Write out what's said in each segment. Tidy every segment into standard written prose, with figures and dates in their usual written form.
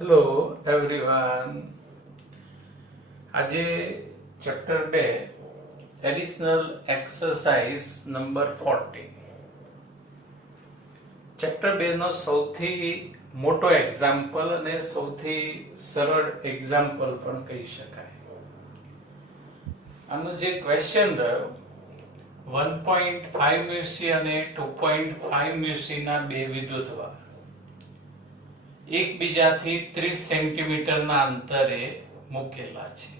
Hello everyone. આજે chapter 2 additional exercise number 40. Chapter 2 નો સૌથી મોટો એક્ઝામ્પલ અને સૌથી સરળ એક્ઝામ્પલ પણ કહી શકાય. આનો જે ક્વેશ્ચન રહ્યો 1.5 મ્યુસી અને 2.5 મ્યુસી ના બે વિદ્યુતભાર એકબીજાથી 30 સેન્ટીમીટરના અંતરે મૂકેલા છે.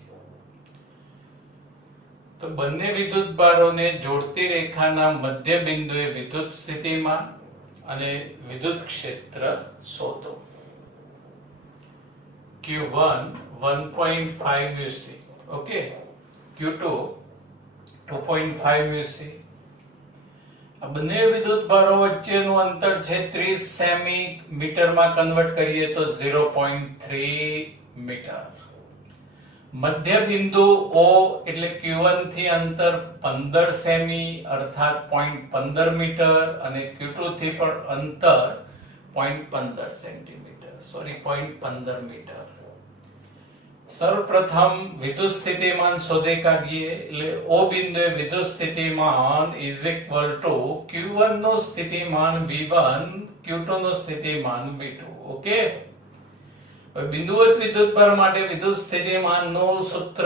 તો બંને વિદ્યુતભારોને જોડતી રેખાના મધ્ય બિંદુએ વિદ્યુત સ્થિતિમાન અને વિદ્યુત ક્ષેત્ર શોધો. Q1 1.5 મ્યુસી, okay, Q2 2.5 મ્યુસી. આ બંને વિદ્યુતભારો વચ્ચેનું અંતર છે 30 સેમી-મીટરમાં કન્વર્ટ કરીએ તો 0.3 મીટર. મધ્ય બિંદુ O એટલે Q1 થી અંતર 15 સેમી અર્થાત 0.15 મીટર અને Q2 થી પણ અંતર 0.15 સેન્ટીમીટર, સોરી 0.15 મીટર. સર્વપ્રથમ વિદ્યુત સ્થિતિમાન શોધી કાઢીએ. એટલે O બિંદુએ વિદ્યુત સ્થિતિમાન ઇઝ ઇક્વલ ટુ Q1 નું સ્થિતિમાન V1, Q2 નું સ્થિતિમાન V2. ઓકે, બિંદુવત વિદ્યુતભાર માટે વિદ્યુત સ્થિતિમાનનું સૂત્ર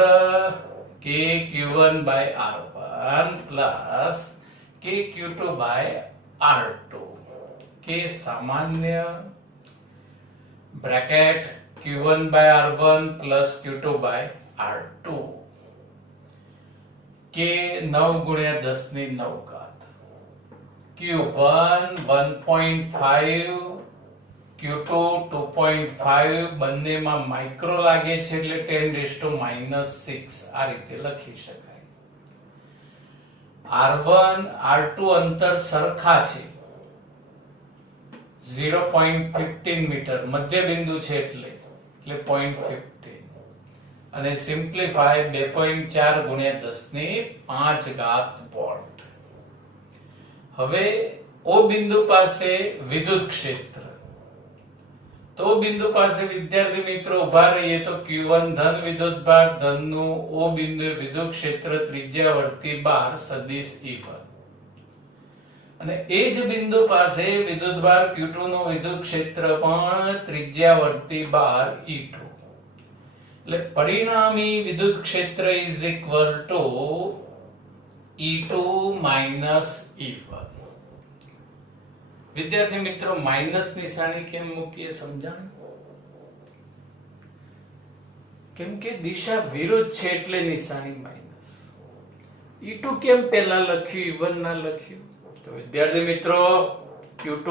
KQ1/R1 પ્લસ KQ2/R2. કે સામાન્ય બ્રેકેટ Q1/R1 plus Q2/R2 કે 9 ગુણ્યા 10 ની 9 ઘાત. Q1 1.5 Q2 2.5 બંનેમાં માઇક્રો લાગે છે એટલે 10⁻⁻6 આ રીતે લખી શકાય. R1 R2 અંતર સરખા છે 0.15 મીટર, મધ્ય બિંદુ છે એટલે 0.15 અને સિમ્પ્લિફાય 2.4 ગુણ્યા 10 ની 5 ઘાત વોલ્ટ. હવે O બિંદુ પાસે વિદ્યુત ક્ષેત્ર, તો બિંદુ પાસે વિદ્યાર્થી મિત્રો ઉભા રહીએ તો Q1 ધન વિદ્યુતભાર ધનનું O બિંદુએ વિદ્યુત ક્ષેત્ર ત્રિજ્યાવર્તી બાર સદિશ E1 અને એ જ બિંદુ પાસે વિદ્યુતભાર Q2 નું વિદ્યુત ક્ષેત્ર પણ ત્રિજ્યાવર્તી બાર E2. એટલે પરિણામી વિદ્યુત ક્ષેત્ર is equal to E2 minus E1. વિદ્યાર્થી મિત્રો માઇનસ નિશાની કેમ મૂકીએ સમજાણ? કેમ કે દિશા વિરુદ્ધ છે એટલે નિશાની માઇનસ. E2 કેમ પહેલા લખ્યું E1 ના લખ્યું? તો વિદ્યાર્થી મિત્રો Q2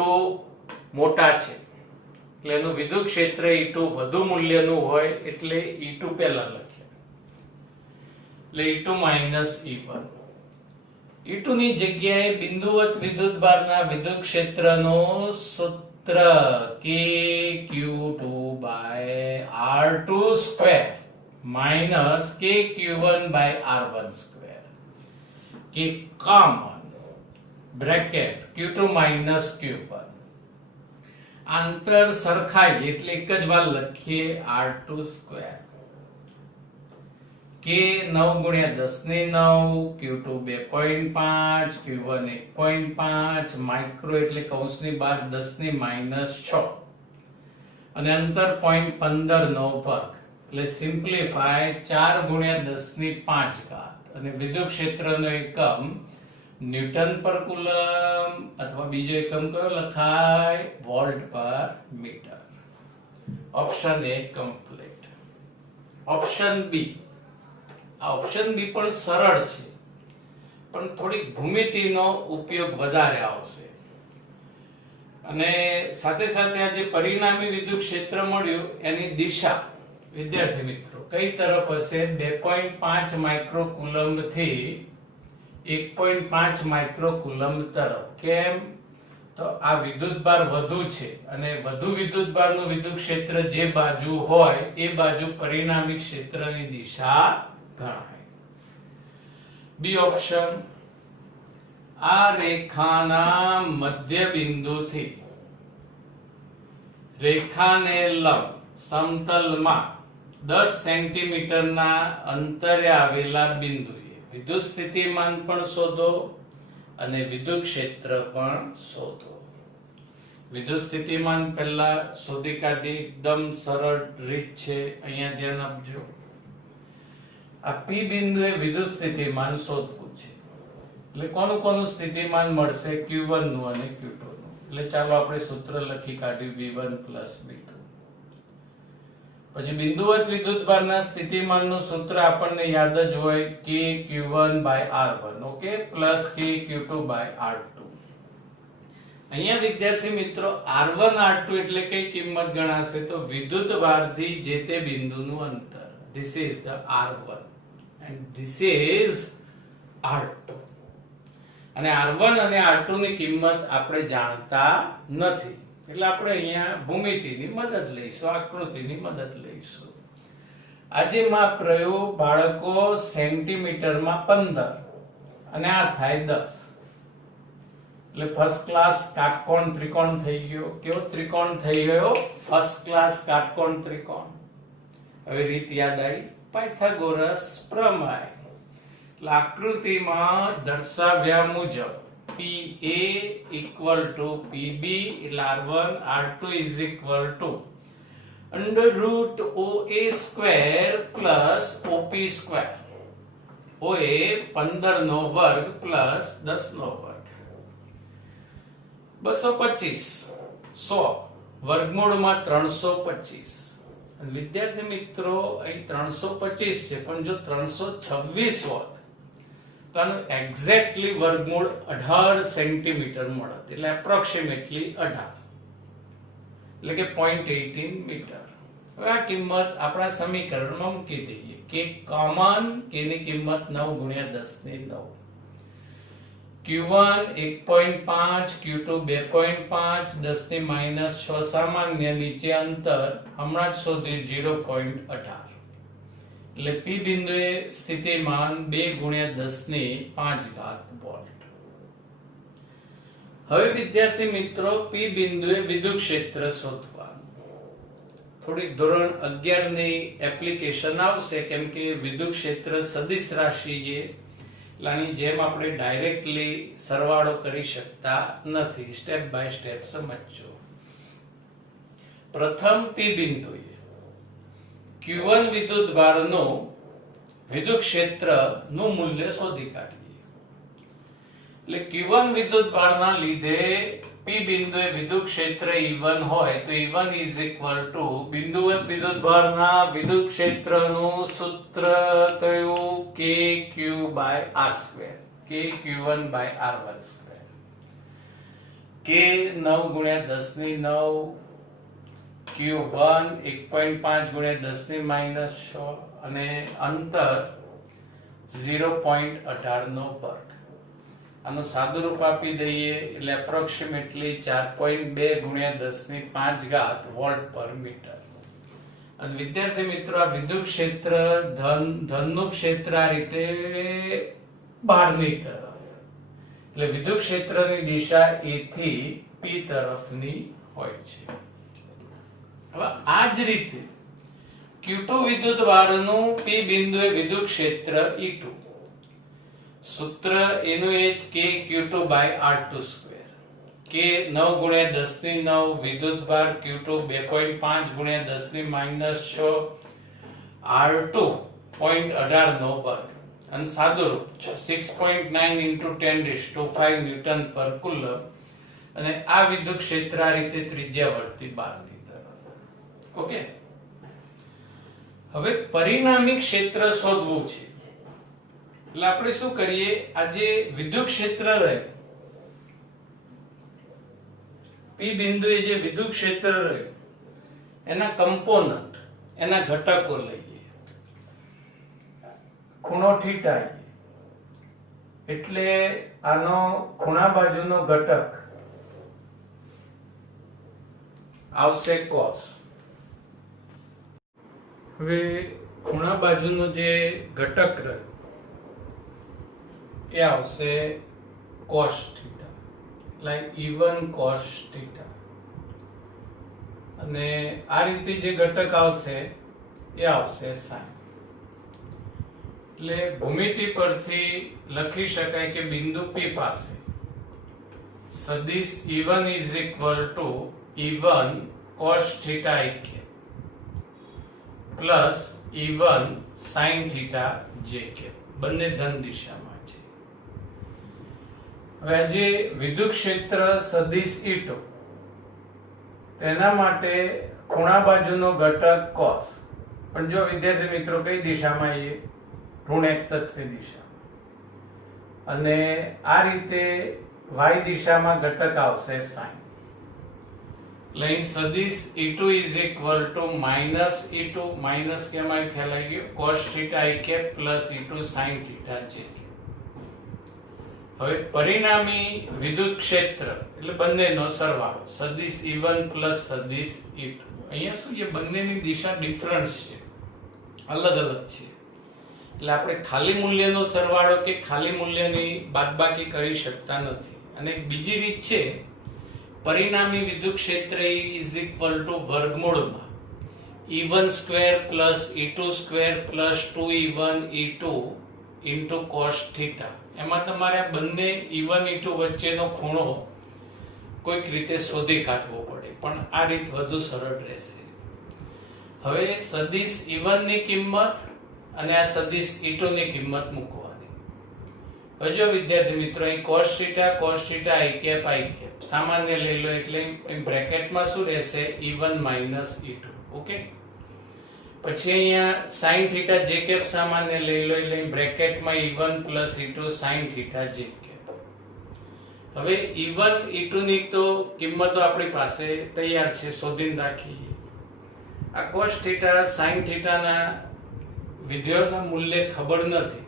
મોટા છે એટલે એનું વિદ્યુત ક્ષેત્ર E2 વધુ મૂલ્યનું હોય એટલે E2 પહેલા લખ્યા, એટલે E2 માઇનસ E1. E2 ની જગ્યાએ બિંદુવત વિદ્યુતભારના વિદ્યુત ક્ષેત્રનો સૂત્ર KQ2/R2 square minus KQ1/R1 square કે common bracket Q2 minus Q1. અંતર સરખાઈ એટલે એક જ વાર લખીએ R2 સ્ક્વેર કે 9 ગુણ્યા 10 ની 9, Q2 2.5, Q1 1.5, માઇક્રો એટલે કૌંસની બહાર 10 ની -6 અને અંતર 0.15 નો વર્ગ એટલે સિમ્પ્લિફાય 4 ગુણ્યા 10 ની 5 ઘાત અને વિદ્યુત ક્ષેત્રનો એકમ ન્યૂટન પર કુલમ અથવા બીજો એકમ કયો લખાય? Volt per meter. Option A complete. Option B, આ ઓપ્શન બી પણ સરળ છે પણ થોડીક ભૂમિતિનો ઉપયોગ વધારે આવશે અને સાથે સાથે આ જે પરિણામી વિદ્યુત ક્ષેત્ર મળ્યું એની દિશા વિદ્યાર્થી મિત્રો કઈ તરફ હશે? 2.5 માઇક્રો કુલમ્બ થી 1.5 માઇક્રો કુલમ્બ તરફ. કેમ? તો આ વિદ્યુતભાર વધુ છે અને વધુ વિદ્યુતભારનું વિદ્યુત ક્ષેત્ર જે બાજુ હોય એ બાજુ પરિણામી ક્ષેત્રની દિશા ગણાય. બી ઓપ્શન, આ રેખાના મધ્ય બિંદુથી રેખાને લંબ સમતલમાં 10 સેન્ટીમીટરના અંતરે આવેલા બિંદુએ વિદ્યુત સ્થિતિમાન પણ શોધો અને વિદ્યુત ક્ષેત્ર પણ શોધો. વિદ્યુત સ્થિતિમાન પહેલા શોધી કાઢી, એકદમ સરળ રીત છે. અહીંયા ધ્યાન આપજો. આ P બિંદુએ વિદ્યુત સ્થિતિમાન શોધવું છે. એટલે કોનું સ્થિતિમાન મળશે? Q1 નું અને Q2 નું. એટલે ચાલો આપણે સૂત્ર લખી કાઢ્યું V1 B2. પછી બિંદુવત વિદ્યુતભારના સ્થિતિમાનનું સૂત્ર આપણને યાદ જ હોય, KQ1/R1, ઓકે, પ્લસ KQ2/R2. અહીંયા વિદ્યાર્થી મિત્રો R1 R2 એટલે કઈ કિંમત ગણાશે? તો વિદ્યુતભારથી જે તે બિંદુનું અંતર. This is the R1 and this is R2. અને R1 અને R2 ની કિંમત આપણે જાણતા નથી, એટલે આપણે અહીંયા ભૂમિતિની મદદ લઈશું, આકૃતિની મદદ લઈશું. આજે માપ રહ્યું બાળકો સેન્ટીમીટરમાં 15 અને આ થાય 10. એટલે ફર્સ્ટ ક્લાસ કાટકોણ ત્રિકોણ થઈ ગયો. કેવો ત્રિકોણ થઈ ગયો? ફર્સ્ટ ક્લાસ કાટકોણ ત્રિકોણ. હવે રીત યાદ આવી, પાયથાગોરસ પ્રમેય. એટલે આકૃતિમાં દર્શાવ્યા મુજબ PA equal to PB એટલે R1 R2 is equal to under root OA square plus OP square. OA 15 નો વર્ગ પ્લસ 10 નો વર્ગ. 225 100 વર્ગમૂળમાં 325. વિદ્યાર્થી મિત્રો અહીં 325 છે, પણ જો 326 હોત તો આનું એક્ઝેક્ટલી વર્ગમૂળ 18 સેન્ટીમીટર મળત. એટલે એપ્રોક્સિમેટલી 18 એટલે કે 0.18 મીટર. હવે આ કિંમત આપણા સમીકરણમાં મૂકી દઈએ. કે કોમન કેની કિંમત 9 ગુણ્યા 10 ની 9. Q1 1.5, Q2 2.5, 10 ની -6 સામાન્ય, નીચે અંતર હમણાં જ શોધ્યું 0.18. એટલે P બિંદુએ સ્થિતિમાન 2 ગુણ્યા 10 ની 5 વોલ્ટ. હવે વિદ્યાર્થી મિત્રો P બિંદુએ વિદ્યુત ક્ષેત્ર શોધવાનું. થોડીક ધોરણ 11 ની એપ્લિકેશન આવશે, કેમ કે વિદ્યુત ક્ષેત્ર સદિશ રાશિ છે. આની જેમ આપણે ડાયરેક્ટલી સરવાળો કરી શકતા નથી. સ્ટેપ બાય સ્ટેપ સમજજો. પ્રથમ P બિંદુએ Q1 વિદ્યુતભારનો વિદ્યુત ક્ષેત્રનું મૂલ્ય શોધી કાઢીએ. એટલે Q1 વિદ્યુતભારના લીધે P બિંદુએ વિદ્યુત ક્ષેત્ર E1 હોય તો E1 is equal to બિંદુવત વિદ્યુતભારના વિદ્યુત ક્ષેત્રનું સૂત્ર કયું? KQ/R2, KQ1/R12. K 9 ગુણ્યા 10 ની 9, Q1 1.5 ગુણ્યા 10 ની -6 અને અંતર 0.18 નો વર્ગ. આનું સાદું રૂપ આપી દઈએ એટલે એપ્રોક્સિમેટલી 4.2 ગુણ્યા 10 ની 5 વોલ્ટ પર મીટર. અને વિદ્યાર્થી મિત્રો આ વિદ્યુત ક્ષેત્ર ધનનું ક્ષેત્ર આ રીતે બહારની તરફ, એટલે વિદ્યુત ક્ષેત્રની દિશા A થી P તરફની હોય છે. હવે આ જ રીતે Q2 વિદ્યુતભારનું P બિંદુએ વિદ્યુત ક્ષેત્ર E2. સૂત્ર એનું એ જ KQ2/R2². K 9 ગુણ્યા 10 ની 9, વિદ્યુતભાર Q2 2.5 ગુણ્યા 10 ની -6, R2 0.18 નો વર્ગ. અને સાદું રૂપ 6.9 × 10⁵ ન્યૂટન પર કુલમ. અને આ વિદ્યુત ક્ષેત્ર આ રીતે ત્રિજ્યાવર્તી બહારની તરફ. ઓકે, હવે પરિણામી ક્ષેત્ર શોધવું છે. એટલે આપણે શું કરીએ? આ જે વિદ્યુત ક્ષેત્ર રહે P બિંદુએ જે વિદ્યુત ક્ષેત્ર રહે એના કમ્પોનન્ટ, એના ઘટકો લઈએ. ખૂણો થીટા એટલે આનો ખૂણા બાજુનો ઘટક આવશે cos. હવે ખૂણા બાજુનો જે ઘટક રહે એ આવશે cos θ, like E1 cos θ. અને આ રીતે જે ઘટક આવશે એ આવશે sin. એટલે ભૂમિતિ પરથી લખી શકાય કે બિંદુ P પાસે સદિશ E1 is equal to E1 cos theta ik plus E1 sin theta jk, બંને ધન દિશામાં છે. હવે જે વિદ્યુત ક્ષેત્ર સદિશ E2 તેના માટે ખૂણા બાજુનો ઘટક cos, પણ જો વિદ્યાર્થી મિત્રો કઈ દિશામાં એ ઋણ x અક્ષની દિશામાં, અને આ રીતે y દિશામાં ઘટક આવશે sin. એટલે અહીં સદિશ E2 is equal to minus E2, minus કેમ આવ્યું ખ્યાલ આવી ગયો, cos theta ik plus E2 sin theta jk. હવે પરિણામી વિદ્યુત ક્ષેત્ર એટલે બંનેનો સરવાળો સદિશ E1 plus સદિશ E2. અહીંયા શું છે, બંનેની દિશા ડિફરન્સ છે, અલગ અલગ છે. એટલે આપણે ખાલી મૂલ્યનો સરવાળો કે ખાલી મૂલ્યની બાદબાકી કરી શકતા નથી. અને બીજી રીત છે, પરિણામી વિદ્યુત ક્ષેત્ર is equal to વર્ગમૂળમાં E1 square plus E2 square plus 2E1 E2 into cos theta. એમાં તમારે આ બંને E1 E2 વચ્ચેનો ખૂણો કોઈક રીતે શોધી કાઢવો પડે, પણ આ રીત વધુ સરળ રહેશે. હવે સદિશ E1 ની કિંમત અને આ સદિશ E2 ની કિંમત મૂકવાની. હવે જો વિદ્યાર્થી મિત્રો અહીં cos theta I cap સામાન્ય લઈ લો, એટલે બ્રેકેટમાં શું રહેશે, E1 minus E2. ઓકે, પછી અહીંયા sin theta j cap સામાન્ય લઈ લો, એટલે બ્રેકેટમાં E1 plus E2 sin theta j cap. હવે E1 E2 ની તો કિંમતો આપણી પાસે તૈયાર છે, શોધીને રાખીએ. આ cos theta sin theta ના વિધેયોના મૂલ્ય ખબર નથી,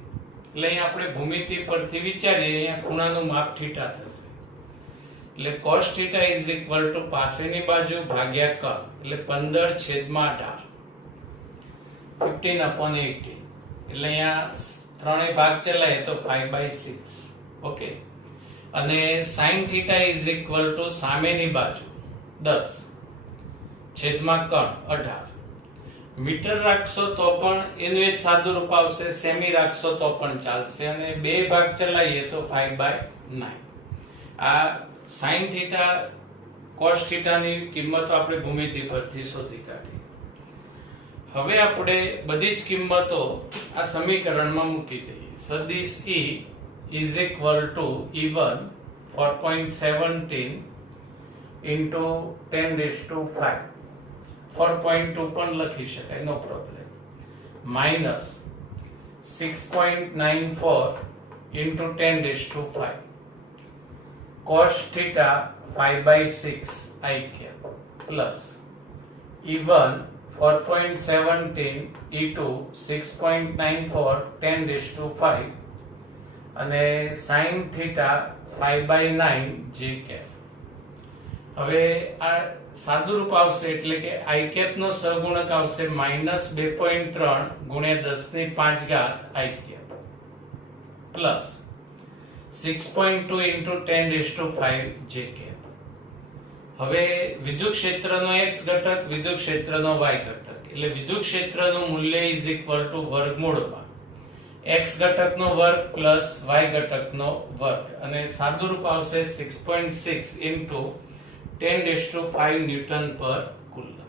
એટલે અહીં આપણે ભૂમિતિ પરથી વિચારીએ, અહીંયા ખૂણાનું માપ થીટા થશે. એટલે cos theta is equal to પાસેની બાજુ ભાગ્યા કર્ણ, એટલે 15/18 15/18. એટલે અહીંયા ત્રણેય ભાગ ચલાય તો 5/6. ઓકે, અને sin theta is equal to સામેની બાજુ 10/18 મીટર રાખશો તો પણ એનું એક સાદું રૂપ આવશે, સેમી રાખશો તો પણ ચાલશે, અને બે ભાગ ચલાવીએ તો 5/9. આ sin theta cos theta ની કિંમતો આપણે ભૂમિતિ પરથી શોધી કાઢી. હવે આપણે બધી જ કિંમતો આ સમીકરણમાં મૂકી દઈએ. સદિશ E is equal to E1 4.17 into 10⁵. 4.2 પણ લખી શકાય, નો problem. Minus 6.94 into 10⁵. cos theta 5/6 I cap plus E1 4.17 E2 6.94 10⁵, અને sin theta 5/9 j cap. હવે આ સાદું રૂપ આવશે, એટલે કે I cap નો સહગુણક આવશે -2.3 ગુણ્યા 10⁵ I cap plus 6.2 into 10⁵ j cap. હવે વિદ્યુત ક્ષેત્રનો x ઘટક, વિદ્યુત ક્ષેત્રનો y ઘટક, એટલે વિદ્યુત ક્ષેત્રનું મૂલ્ય is equal to વર્ગમૂળમાં x ઘટકનો વર્ગ પ્લસ y ઘટકનો વર્ગ, અને સાદું રૂપ આવશે 6.6 into 10⁵ ન્યૂટન પર કુલમ.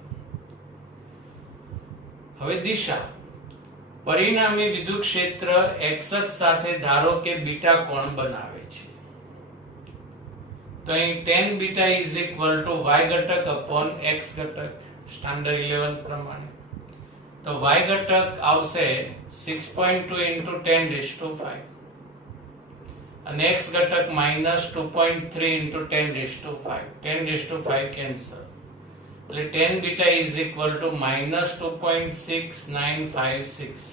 હવે દિશા, પરિણામી વિદ્યુત ક્ષેત્ર x અક્ષ સાથે ધારો કે બીટા કોણ બનાવે છે, તો અહીં tan beta is equal to y ઘટક upon x ઘટક સ્ટાન્ડર્ડ 11 પ્રમાણે. તો y ઘટક આવશે 6.2 into 10⁵, અને x ઘટક -2.3 into 10⁵. 10⁵ કેન્સલ, એટલે tan beta is equal to -2.6956,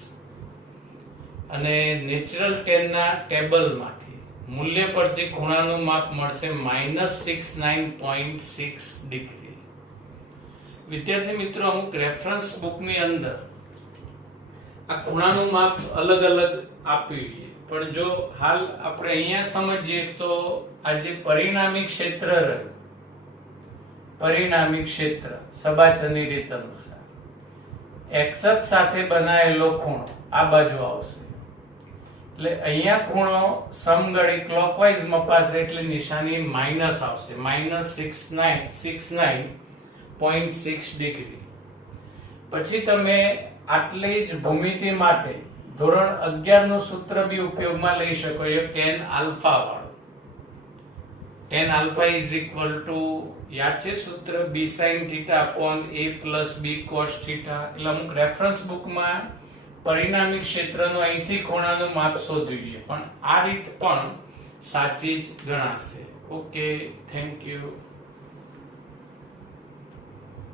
અને નેચરલ tan ના ટેબલમાંથી મૂલ્ય પરથી ખૂણાનું માપ મળશે -69.6 ડિગ્રી. વિદ્યાર્થી મિત્રો, અમુક રેફરન્સ બુકની અંદર આ ખૂણાનું માપ અલગ અલગ આપ્યું છે, પણ જો હાલ આપણે અહીંયા સમજીએ તો આ જે પરિણામી ક્ષેત્ર રહ્યું, પરિણામી ક્ષેત્ર સબાચરની રીત અનુસાર x અક્ષ સાથે બનાવેલો ખૂણો આ બાજુ આવશે, એટલે અહીંયા ખૂણો સમઘડી ક્લોકવાઇઝ મપાશે એટલે નિશાની માઈનસ આવશે, -69.6 ડિગ્રી. પછી તમે આટલી જ ભૂમિતિ માટે ધોરણ 11 નું સૂત્ર બી ઉપયોગમાં લઈ શકો, એ tan આલ્ફા વાળું. tan alpha is equal to, યાદ છે સૂત્ર, b sin theta upon a plus b cos theta. એટલે અમુક રેફરન્સ બુકમાં પરિણામી ક્ષેત્રનો અહીંથી ખૂણાનું માપ શોધીએ, પણ આ રીત પણ સાચી જ ગણાશે. Okay, thank you.